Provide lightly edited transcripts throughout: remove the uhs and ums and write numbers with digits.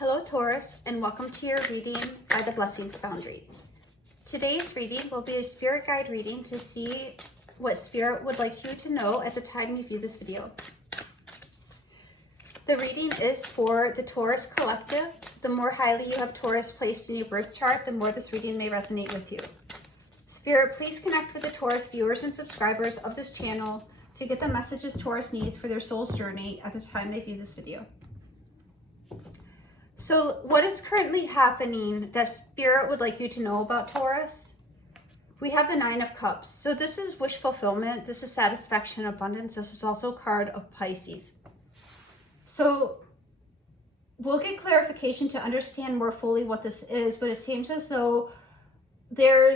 Hello Taurus, and welcome to your reading by the Blessings Foundry. Today's reading will be a spirit guide reading to see what spirit would like you to know at the time you view this video. The reading is for the Taurus collective. The more highly you have Taurus placed in your birth chart, the more this reading may resonate with you. Spirit, please connect with the Taurus viewers and subscribers of this channel to get the messages Taurus needs for their soul's journey at the time they view this video. So what is currently happening that Spirit would like you to know about Taurus? We have the Nine of Cups. So this is wish fulfillment. This is satisfaction, abundance. This is also a card of Pisces. So we'll get clarification to understand more fully what this is, but it seems as though there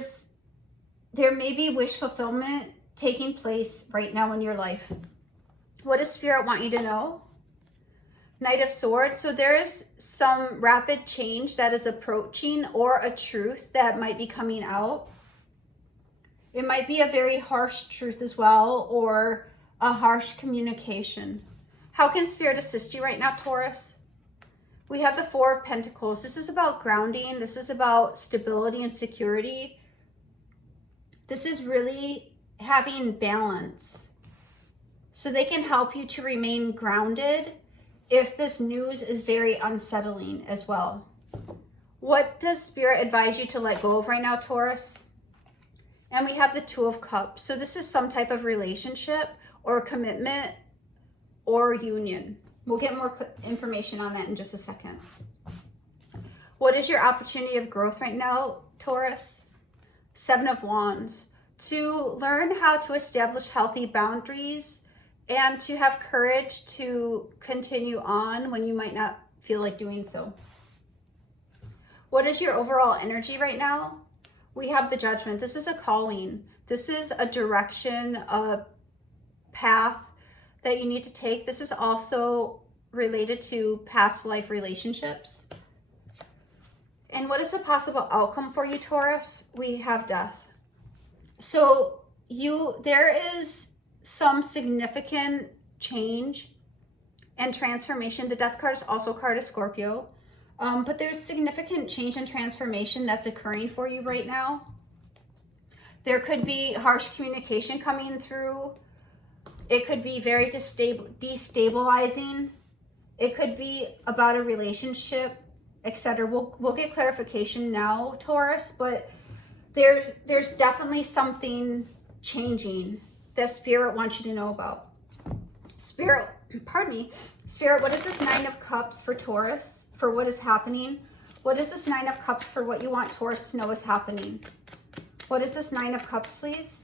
may be wish fulfillment taking place right now in your life. What does Spirit want you to know? Knight of Swords. So there is some rapid change that is approaching, or a truth that might be coming out. It might be a very harsh truth as well, or a harsh communication. How can Spirit assist you right now, Taurus? We have the Four of Pentacles. This is about grounding. This is about stability and security. This is really having balance. So they can help you to remain grounded if this news is very unsettling as well. What does Spirit advise you to let go of right now, Taurus? And we have the Two of Cups. So this is some type of relationship or commitment or union. We'll get more information on that in just a second. What is your opportunity of growth right now, Taurus? Seven of Wands. To learn how to establish healthy boundaries and to have courage to continue on when you might not feel like doing so. What is your overall energy right now? We have the Judgment. This is a calling. This is a direction, a path that you need to take. This is also related to past life relationships. And what is the possible outcome for you, Taurus? We have Death. So there is some significant change and transformation. The Death card is also a card of Scorpio. But there's significant change and transformation that's occurring for you right now. There could be harsh communication coming through. It could be very destabilizing. It could be about a relationship, etc. We'll get clarification now, Taurus, but there's definitely something changing that Spirit wants you to know about. Spirit, what is this Nine of Cups for Taurus, for what is happening? What is this Nine of Cups for what you want Taurus to know is happening? What is this Nine of Cups, please?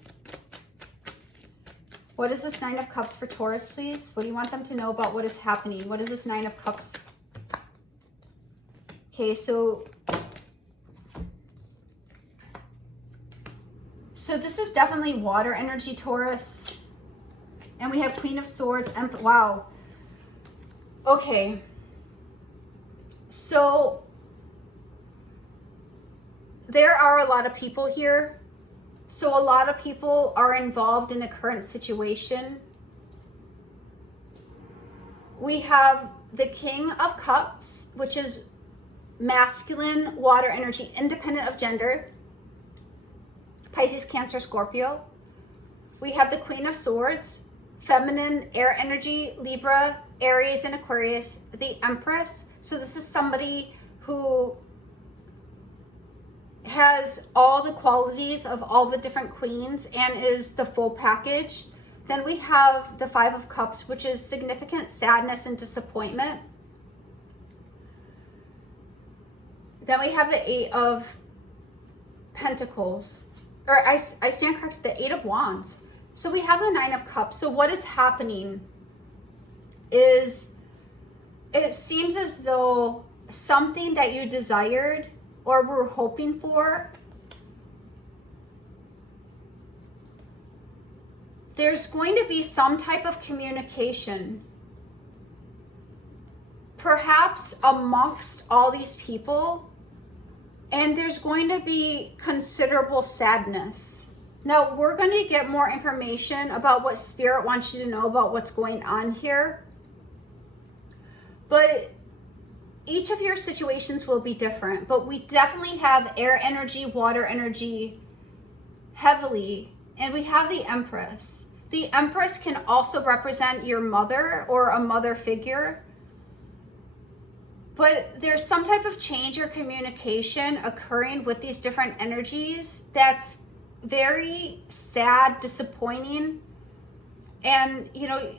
What is this Nine of Cups for Taurus, please? What do you want them to know about what is happening? What is this Nine of Cups? Okay, so this is definitely water energy, Taurus. And we have Queen of Swords. Wow. Okay. So there are a lot of people here. So a lot of people are involved in a current situation. We have the King of Cups, which is masculine water energy, independent of gender. Pisces, Cancer, Scorpio. We have the Queen of Swords, feminine air energy, Libra, Aries, and Aquarius. The Empress. So this is somebody who has all the qualities of all the different queens and is the full package. Then we have the Five of Cups, which is significant sadness and disappointment. Then we have the Eight of Pentacles. Or I stand corrected, the Eight of Wands. So we have the Nine of Cups. So what is happening is it seems as though something that you desired or were hoping for, there's going to be some type of communication, perhaps amongst all these people, and there's going to be considerable sadness. Now, we're going to get more information about what Spirit wants you to know about what's going on here. But each of your situations will be different, but we definitely have air energy, water energy heavily, and we have the Empress. The Empress can also represent your mother or a mother figure, but there's some type of change or communication occurring with these different energies that's very sad, disappointing, and you know,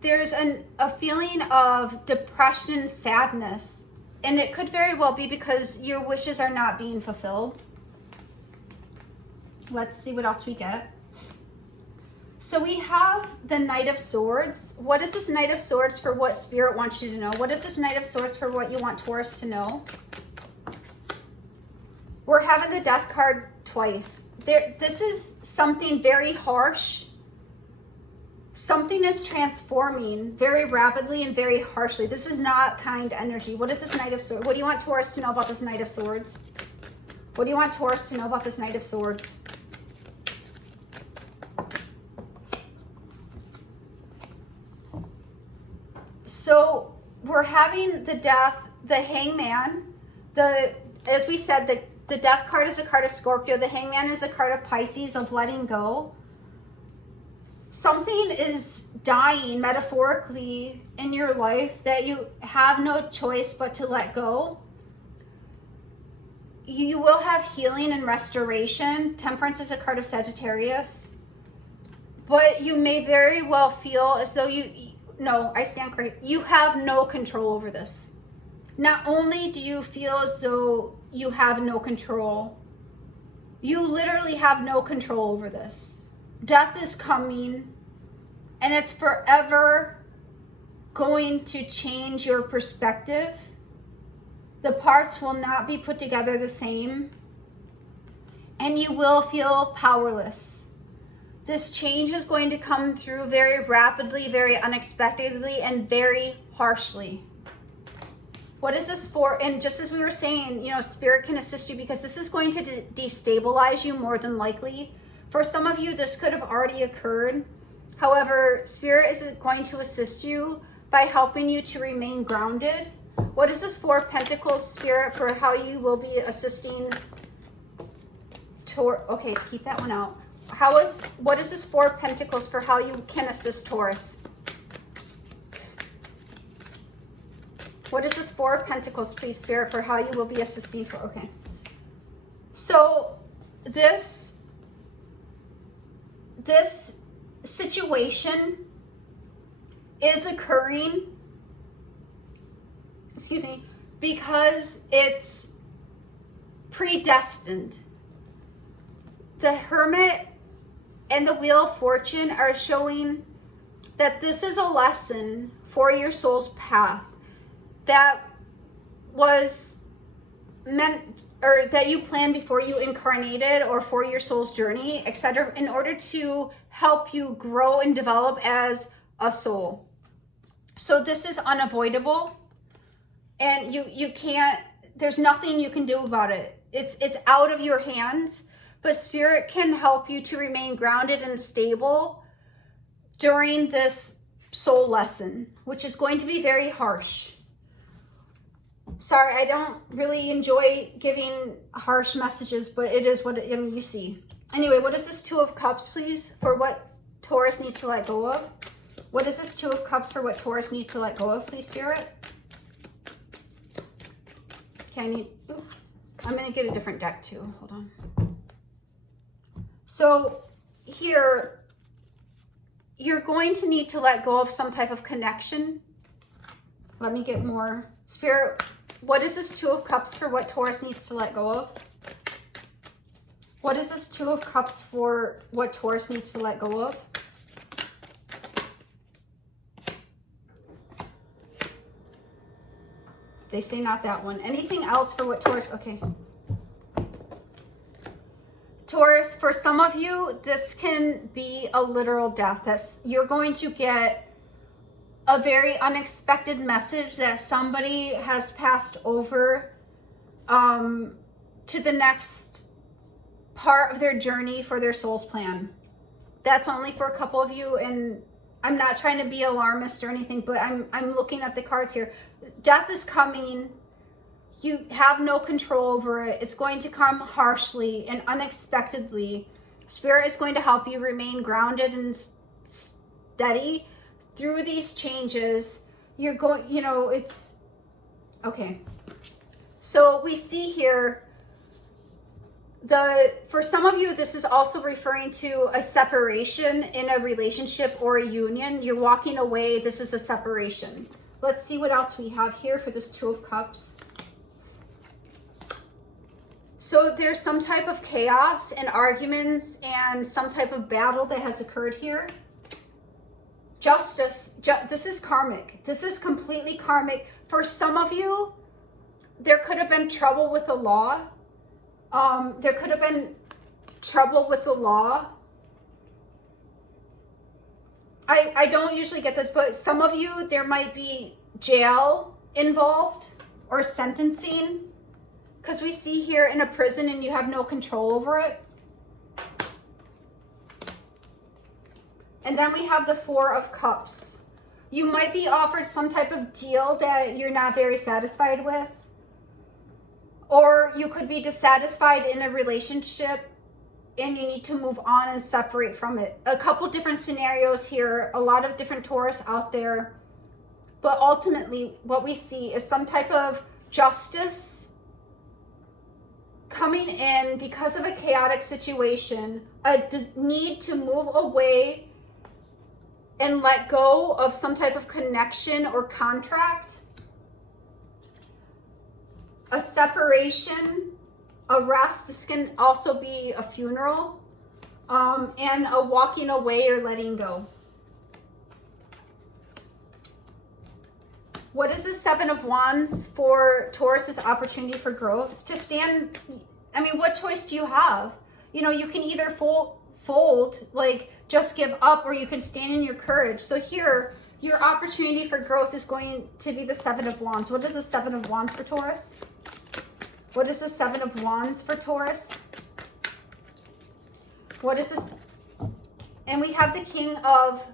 there's a feeling of depression and sadness, and it could very well be because your wishes are not being fulfilled. Let's see what else we get. So we have the Knight of Swords. What is this Knight of Swords for what Spirit wants you to know? What is this Knight of Swords for what you want Taurus to know? We're having the Death card twice. This is something very harsh. Something is transforming very rapidly and very harshly. This is not kind energy. What is this Knight of Swords? What do you want Taurus to know about this Knight of Swords? What do you want Taurus to know about this Knight of Swords? So we're having the Death, the Hangman, as we said, the Death card is a card of Scorpio. The Hangman is a card of Pisces, of letting go. Something is dying metaphorically in your life that you have no choice but to let go. You will have healing and restoration. Temperance is a card of Sagittarius. But you may very well feel as though I stand corrected. You have no control over this. Not only do you feel as though you have no control, you literally have no control over this. Death is coming, and it's forever going to change your perspective. The parts will not be put together the same, and you will feel powerless. This change is going to come through very rapidly, very unexpectedly, and very harshly. What is this for? And just as we were saying, Spirit can assist you because this is going to destabilize you more than likely. For some of you, this could have already occurred. However, Spirit is going to assist you by helping you to remain grounded. What is this Four of Pentacles, Spirit, for how you will be assisting Taurus? Okay, keep that one out. What is this Four of Pentacles for how you can assist Taurus? What is this Four of Pentacles, please, Spirit, for how you will be assisting Taurus? Okay. So this situation is occurring, because it's predestined. The Hermit and the Wheel of Fortune are showing that this is a lesson for your soul's path that was meant, or that you planned before you incarnated, or for your soul's journey, etc., in order to help you grow and develop as a soul. So this is unavoidable, and you can't, there's nothing you can do about it. It's out of your hands, but Spirit can help you to remain grounded and stable during this soul lesson, which is going to be very harsh. Sorry, I don't really enjoy giving harsh messages, but it is what you see. Anyway, what is this Two of Cups, please, for what Taurus needs to let go of? What is this Two of Cups for what Taurus needs to let go of, please, Spirit? Okay, I'm going to get a different deck, too. Hold on. So here, you're going to need to let go of some type of connection. Let me get more. Spirit, what is this Two of Cups for what Taurus needs to let go of? What is this Two of Cups for what Taurus needs to let go of? They say not that one. Anything else for what Taurus? Okay. Taurus, for some of you, this can be a literal death. You're going to get a very unexpected message that somebody has passed over to the next part of their journey for their soul's plan. That's only for a couple of you, and I'm not trying to be alarmist or anything, but I'm looking at the cards here. Death is coming. You have no control over it. It's going to come harshly and unexpectedly. Spirit is going to help you remain grounded and steady through these changes. You're going, you know, it's okay. So we see here for some of you, this is also referring to a separation in a relationship or a union. You're walking away. This is a separation. Let's see what else we have here for this Two of Cups. So there's some type of chaos and arguments and some type of battle that has occurred here. Justice, this is karmic. This is completely karmic. For some of you, there could have been trouble with the law. There could have been trouble with the law. I don't usually get this, but some of you, there might be jail involved or sentencing, because we see here in a prison and you have no control over it. And then we have the Four of Cups. You might be offered some type of deal that you're not very satisfied with. Or you could be dissatisfied in a relationship and you need to move on and separate from it. A couple different scenarios here, a lot of different Taurus out there. But ultimately, what we see is some type of justice coming in because of a chaotic situation, a need to move away and let go of some type of connection or contract. A separation, a rest. This can also be a funeral, and a walking away or letting go. What is the Seven of Wands for Taurus's opportunity for growth? To stand, I mean, what choice do you have? You know, you can either fold, like just give up, or you can stand in your courage. So here, your opportunity for growth is going to be the Seven of Wands. What is the Seven of Wands for Taurus? What is the Seven of Wands for Taurus? What is this? And we have the King of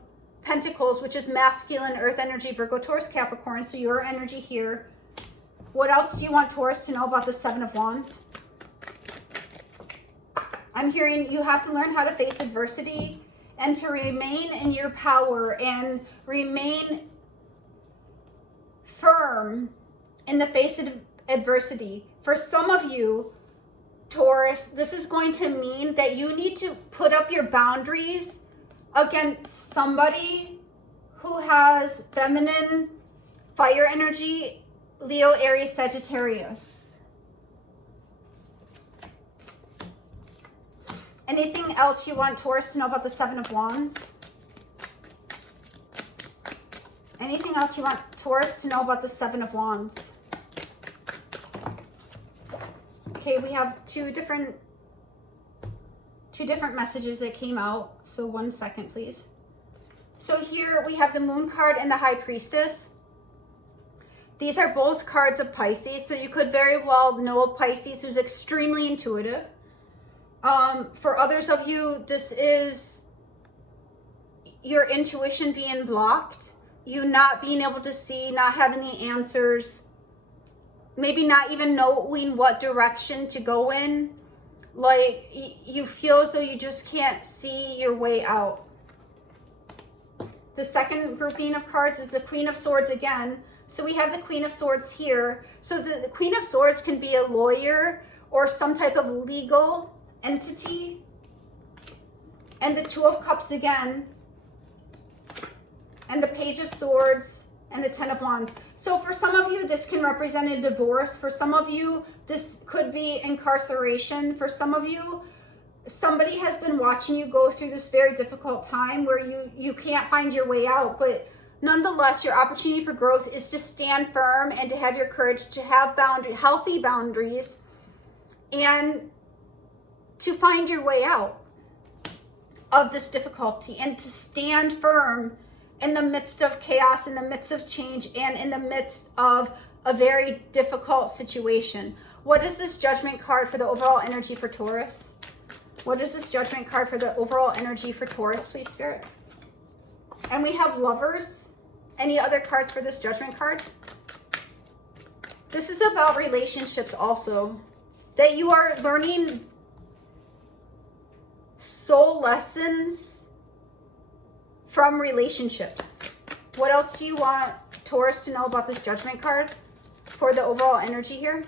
Pentacles, which is masculine, earth energy, Virgo, Taurus, Capricorn. So your energy here. What else do you want Taurus to know about the Seven of Wands? I'm hearing you have to learn how to face adversity and to remain in your power and remain firm in the face of adversity. For some of you, Taurus, this is going to mean that you need to put up your boundaries against somebody who has feminine, fire energy, Leo, Aries, Sagittarius. Anything else you want Taurus to know about the Seven of Wands? Anything else you want Taurus to know about the Seven of Wands? Okay, we have two different messages that came out. So 1 second, please. So here we have the Moon card and the High Priestess. These are both cards of Pisces. So you could very well know a Pisces who's extremely intuitive. For others of you, this is your intuition being blocked. You not being able to see, not having the answers. Maybe not even knowing what direction to go in. Like you feel as though you just can't see your way out. The second grouping of cards is the Queen of Swords again. So we have the Queen of Swords here. So the Queen of Swords can be a lawyer or some type of legal entity. And the Two of Cups again. And the Page of Swords. And the Ten of Wands. So for some of you, this can represent a divorce. For some of you, this could be incarceration. For some of you, somebody has been watching you go through this very difficult time where you can't find your way out. But nonetheless, your opportunity for growth is to stand firm and to have your courage, to have healthy boundaries, and to find your way out of this difficulty and to stand firm in the midst of chaos, in the midst of change, and in the midst of a very difficult situation. What is this Judgment card for the overall energy for Taurus? What is this Judgment card for the overall energy for Taurus, please, Spirit? And we have Lovers. Any other cards for this Judgment card? This is about relationships also. That you are learning soul lessons from relationships. What else do you want Taurus to know about this Judgment card for the overall energy here?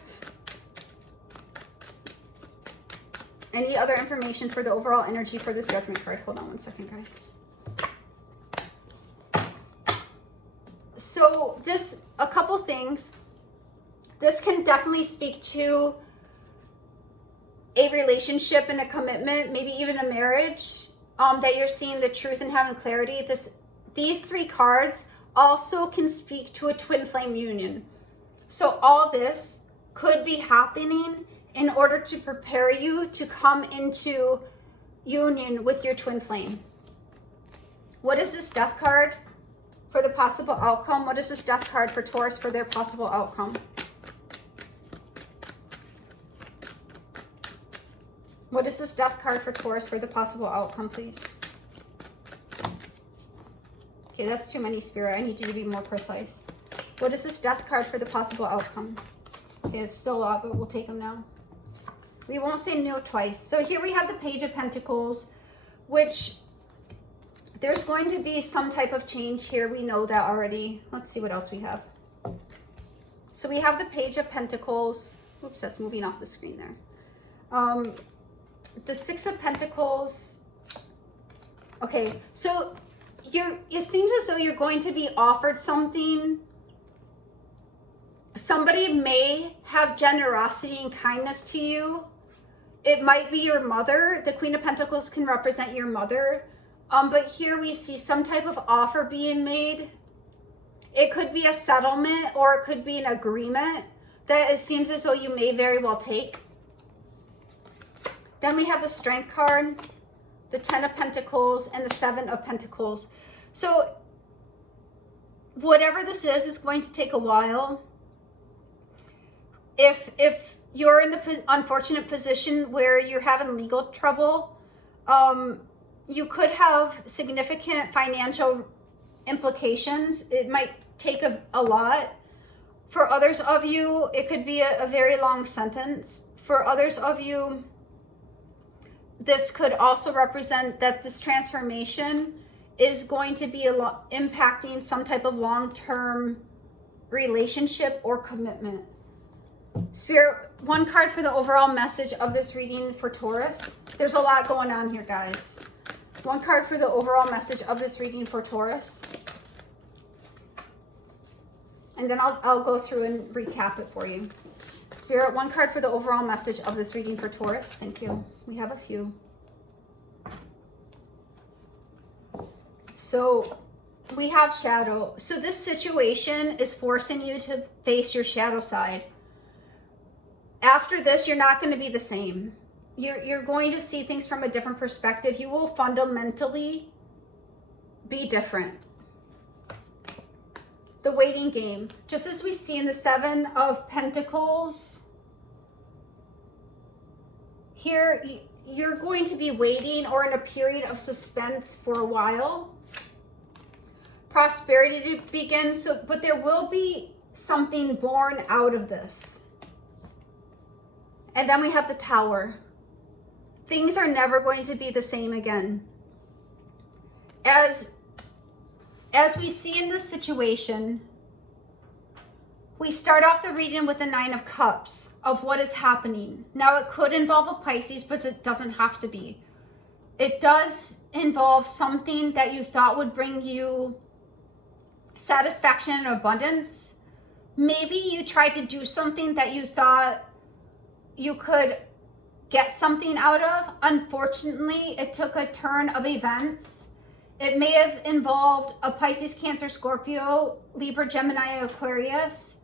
Any other information for the overall energy for this Judgment card? Hold on one second, guys. So this, a couple things. This can definitely speak to a relationship and a commitment, maybe even a marriage, that you're seeing the truth and having clarity. These three cards also can speak to a twin flame union. So all this could be happening in order to prepare you to come into union with your twin flame. What is this Death card for the possible outcome? What is this Death card for Taurus for their possible outcome? What is this Death card for Taurus for the possible outcome, please? Okay, that's too many, Spirit. I need you to be more precise. What is this Death card for the possible outcome? Okay, it's still a lot, but we'll take them now. We won't say no twice. So here we have the Page of Pentacles, which there's going to be some type of change here. We know that already. Let's see what else we have. So we have the Page of Pentacles. Oops, that's moving off the screen there. The Six of Pentacles. Okay, so it seems as though you're going to be offered something. Somebody may have generosity and kindness to you. It might be your mother. The Queen of Pentacles can represent your mother. But here we see some type of offer being made. It could be a settlement or it could be an agreement that it seems as though you may very well take. Then we have the Strength card, the Ten of Pentacles, and the Seven of Pentacles. So whatever this is going to take a while. If you're in the unfortunate position where you're having legal trouble, you could have significant financial implications. It might take a lot. For others of you, it could be a very long sentence. For others of you, this could also represent that this transformation is going to be impacting some type of long-term relationship or commitment. Spirit, one card for the overall message of this reading for Taurus. There's a lot going on here, guys. One card for the overall message of this reading for Taurus. And then I'll go through and recap it for you. Spirit, one card for the overall message of this reading for Taurus. Thank you. We have a few. So we have shadow. So this situation is forcing you to face your shadow side. After this, you're not going to be the same. You're going to see things from a different perspective. You will fundamentally be different. The waiting game. Just as we see in the Seven of Pentacles, here you're going to be waiting or in a period of suspense for a while. Prosperity to begin, but there will be something born out of this. And then we have the Tower. Things are never going to be the same again. As we see in this situation, we start off the reading with the Nine of Cups of what is happening. Now, it could involve a Pisces, but it doesn't have to be. It does involve something that you thought would bring you satisfaction and abundance. Maybe you tried to do something that you thought you could get something out of. Unfortunately, it took a turn of events. It may have involved a Pisces, Cancer, Scorpio, Libra, Gemini, Aquarius.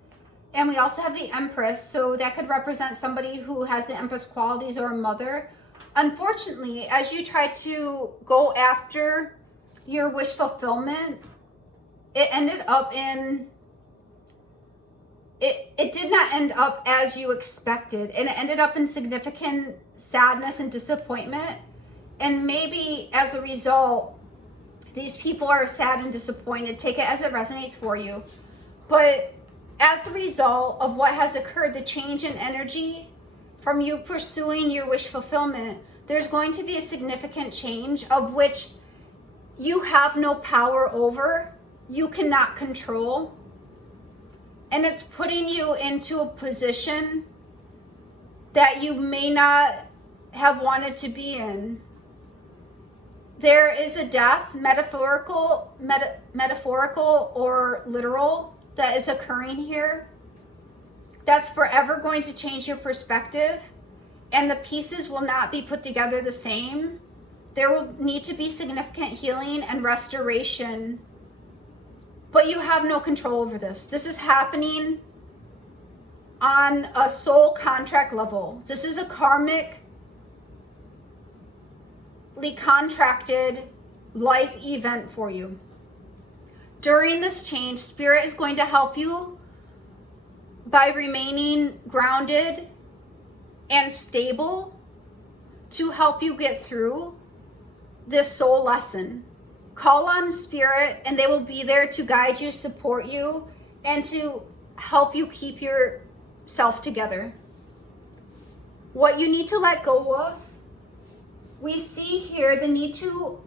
And we also have the Empress. So that could represent somebody who has the Empress qualities or a mother. Unfortunately, as you try to go after your wish fulfillment, it ended up in... It did not end up as you expected, and it ended up in significant sadness and disappointment. And maybe as a result, These people are sad and disappointed. Take it as it resonates for you. But as a result of what has occurred, the change in energy from you pursuing your wish fulfillment, there's going to be a significant change of which you have no power over, you cannot control. And it's putting you into a position that you may not have wanted to be in. There is a death, metaphorical or literal, that is occurring here. That's forever going to change your perspective, and the pieces will not be put together the same. There will need to be significant healing and restoration, but you have no control over this. This is happening on a soul contract level. This is a karmically contracted life event for you. During this change, Spirit is going to help you by remaining grounded and stable to help you get through this soul lesson. Call on Spirit and they will be there to guide you, support you, and to help you keep yourself together. What you need to let go of, we see here the need to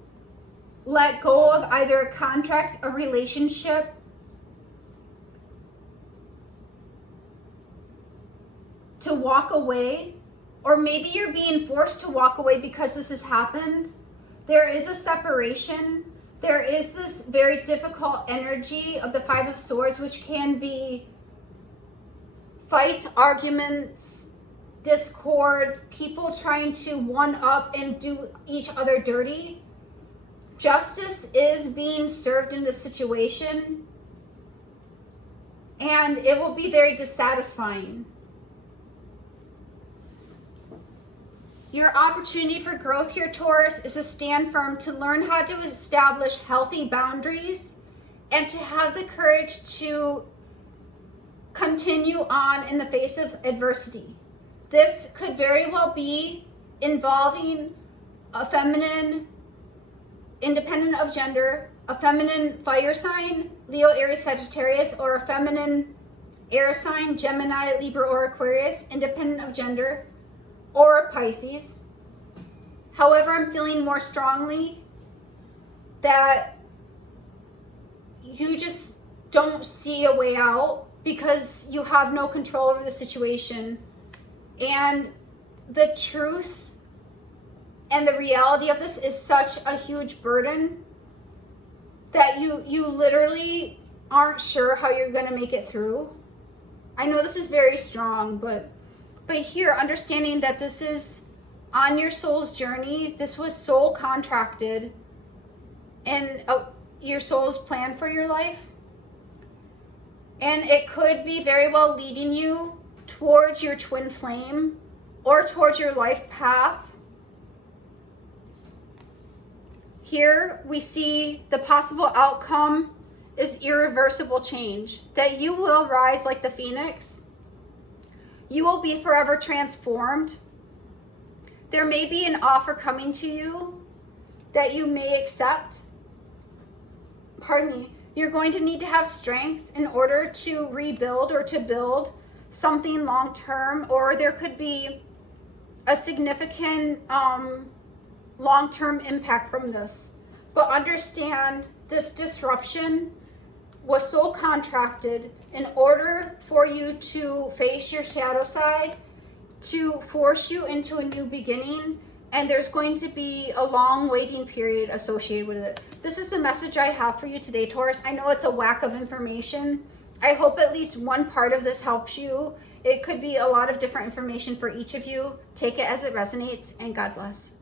let go of either a contract, a relationship, to walk away, or maybe you're being forced to walk away because this has happened. There is a separation. There is this very difficult energy of the Five of Swords, which can be fights, arguments, discord, people trying to one up and do each other dirty. Justice is being served in this situation, and it will be very dissatisfying. Your opportunity for growth here, Taurus, is to stand firm, to learn how to establish healthy boundaries, and to have the courage to continue on in the face of adversity. This could very well be involving a feminine, independent of gender, a feminine fire sign, Leo, Aries, Sagittarius, or a feminine air sign, Gemini, Libra, or Aquarius, independent of gender, or a Pisces. However, I'm feeling more strongly that you just don't see a way out because you have no control over the situation. And the truth and the reality of this is such a huge burden that you literally aren't sure how you're going to make it through. I know this is very strong, but here, understanding that this is on your soul's journey, this was soul contracted and your soul's plan for your life. And it could be very well leading you towards your twin flame or towards your life path. Here we see the possible outcome is irreversible change, that you will rise like the phoenix. You will be forever transformed. There may be an offer coming to you that you may accept. Pardon me. You're going to need to have strength in order to rebuild or to build something long-term, or there could be a significant long-term impact from this. But understand this disruption was soul contracted in order for you to face your shadow side, to force you into a new beginning, and there's going to be a long waiting period associated with it. This is the message I have for you today, Taurus. I know it's a whack of information. I hope at least one part of this helps you. It could be a lot of different information for each of you. Take it as it resonates, and God bless.